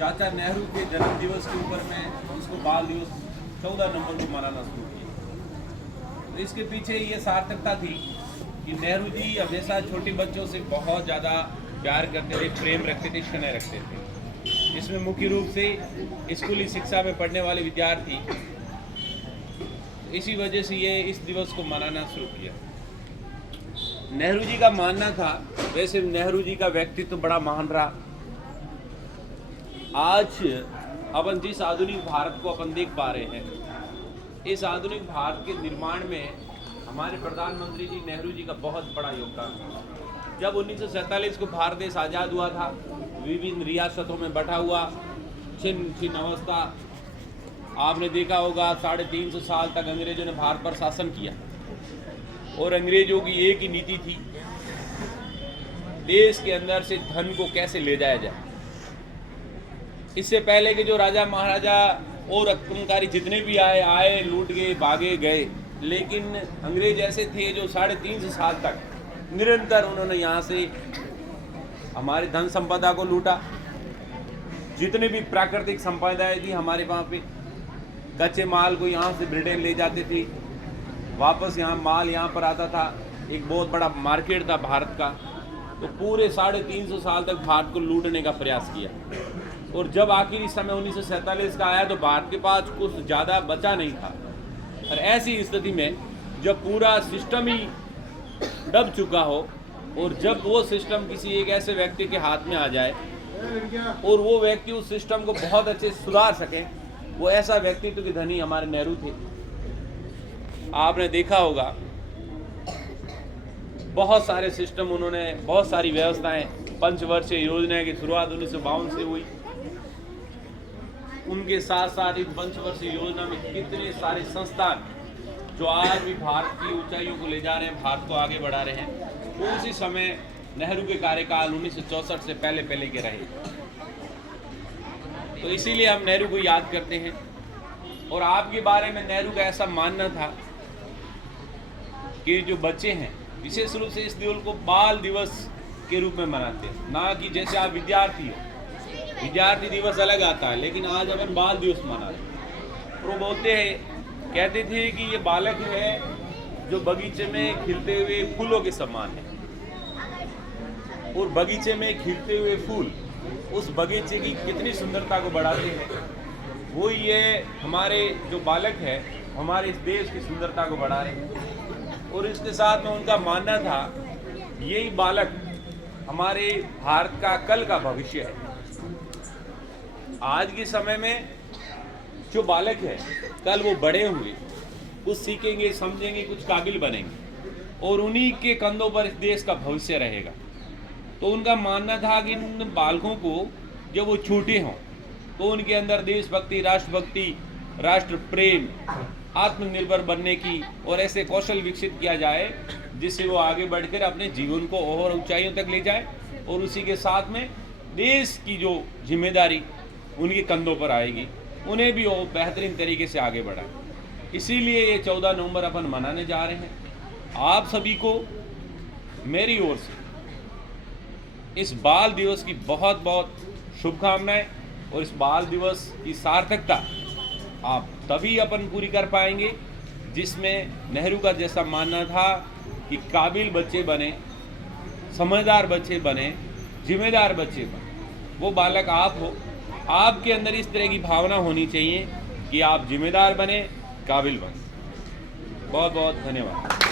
चाचा नेहरू के जन्म दिवस के ऊपर में इसको बाल दिवस 14 नवंबर को मनाना शुरू किया। तो इसके पीछे ये सार्थकता थी कि नेहरू जी हमेशा छोटे बच्चों से बहुत ज़्यादा प्यार करते थे, प्रेम रखते थे, स्नेह रखते थे। इसमें मुख्य रूप से स्कूली शिक्षा में पढ़ने वाले विद्यार्थी, इसी वजह से ये इस दिवस को मनाना शुरू किया। नेहरू जी का मानना था, वैसे नेहरू जी का व्यक्तित्व बड़ा महान रहा। आज अपन जिस आधुनिक भारत को अपन देख पा रहे हैं, इस आधुनिक भारत के निर्माण में हमारे प्रधानमंत्री जी नेहरू जी का बहुत बड़ा योगदान था। जब 1947 को भारत देश आज़ाद हुआ था, विभिन्न रियासतों में बटा हुआ, छिन्न छिन्न अवस्था, आपने देखा होगा 350 साल तक अंग्रेजों ने भारत पर शासन किया और अंग्रेजों की एक ही नीति थी, देश के अंदर से धन को कैसे ले जाया जाए। इससे पहले के जो राजा महाराजा और आक्रमणकारी जितने भी आए लूट गए, भागे गए, लेकिन अंग्रेज ऐसे थे जो 350 साल तक निरंतर उन्होंने यहाँ से हमारे धन संपदा को लूटा। जितने भी प्राकृतिक संपदाएं थी हमारे वहाँ पे, कच्चे माल को यहाँ से ब्रिटेन ले जाते थे, वापस यहाँ माल यहाँ पर आता था। एक बहुत बड़ा मार्केट था भारत का। तो पूरे 350 साल तक भारत को लूटने का प्रयास किया और जब आखिरी समय 1947 का आया तो भारत के पास कुछ ज़्यादा बचा नहीं था। और ऐसी स्थिति में जब पूरा सिस्टम ही दब चुका हो और जब वो सिस्टम किसी एक ऐसे व्यक्ति के हाथ में आ जाए और वो व्यक्ति उस सिस्टम को बहुत अच्छे से सुधार सके, वो ऐसा व्यक्तित्व के धनी हमारे नेहरू थे। आपने देखा होगा बहुत सारे सिस्टम उन्होंने, बहुत सारी व्यवस्थाएं, पंचवर्षीय योजना की शुरुआत 1952 से हुई। उनके साथ साथ इस पंचवर्षीय योजना में कितने सारे संस्थान जो आज भी भारत की ऊंचाइयों को ले जा रहे हैं, भारत को आगे बढ़ा रहे हैं, वो उसी समय नेहरू के कार्यकाल 1964 से पहले के रहे। तो इसीलिए हम नेहरू को याद करते हैं। और आपके बारे में नेहरू का ऐसा मानना था कि जो बच्चे हैं विशेष रूप से इस दिवस को बाल दिवस के रूप में मनाते हैं, ना कि जैसे आप विद्यार्थी हो, विद्यार्थी दिवस अलग आता है, लेकिन आज अपन बाल दिवस मनाते हैं। वो बोलते हैं, कहते थे कि ये बालक है जो बगीचे में खिलते हुए फूलों के समान है और बगीचे में खिलते हुए फूल उस बगीचे की कितनी सुंदरता को बढ़ाते हैं। वो ये हमारे जो बालक है हमारे इस देश की सुंदरता को बढ़ा रहे हैं। और इसके साथ में उनका मानना था यही बालक हमारे भारत का कल का भविष्य है। आज के समय में जो बालक है कल वो बड़े हुए कुछ सीखेंगे, समझेंगे, कुछ काबिल बनेंगे और उन्हीं के कंधों पर इस देश का भविष्य रहेगा। तो उनका मानना था कि इन बालकों को जब वो छोटे हों तो उनके अंदर देशभक्ति, राष्ट्रभक्ति, राष्ट्र प्रेम, आत्मनिर्भर बनने की और ऐसे कौशल विकसित किया जाए जिससे वो आगे बढ़कर अपने जीवन को और ऊंचाइयों तक ले जाए और उसी के साथ में देश की जो जिम्मेदारी उनके कंधों पर आएगी, उन्हें भी वो बेहतरीन तरीके से आगे बढ़ाएं। इसीलिए ये 14 नवंबर अपन मनाने जा रहे हैं। आप सभी को मेरी ओर से इस बाल दिवस की बहुत बहुत शुभकामनाएं। और इस बाल दिवस की सार्थकता आप तभी अपन पूरी कर पाएंगे जिसमें नेहरू का जैसा मानना था कि काबिल बच्चे बने, समझदार बच्चे बने, जिम्मेदार बच्चे बने। वो बालक आप हो। आपके अंदर इस तरह की भावना होनी चाहिए कि आप जिम्मेदार बने, काबिल बने। बहुत बहुत धन्यवाद।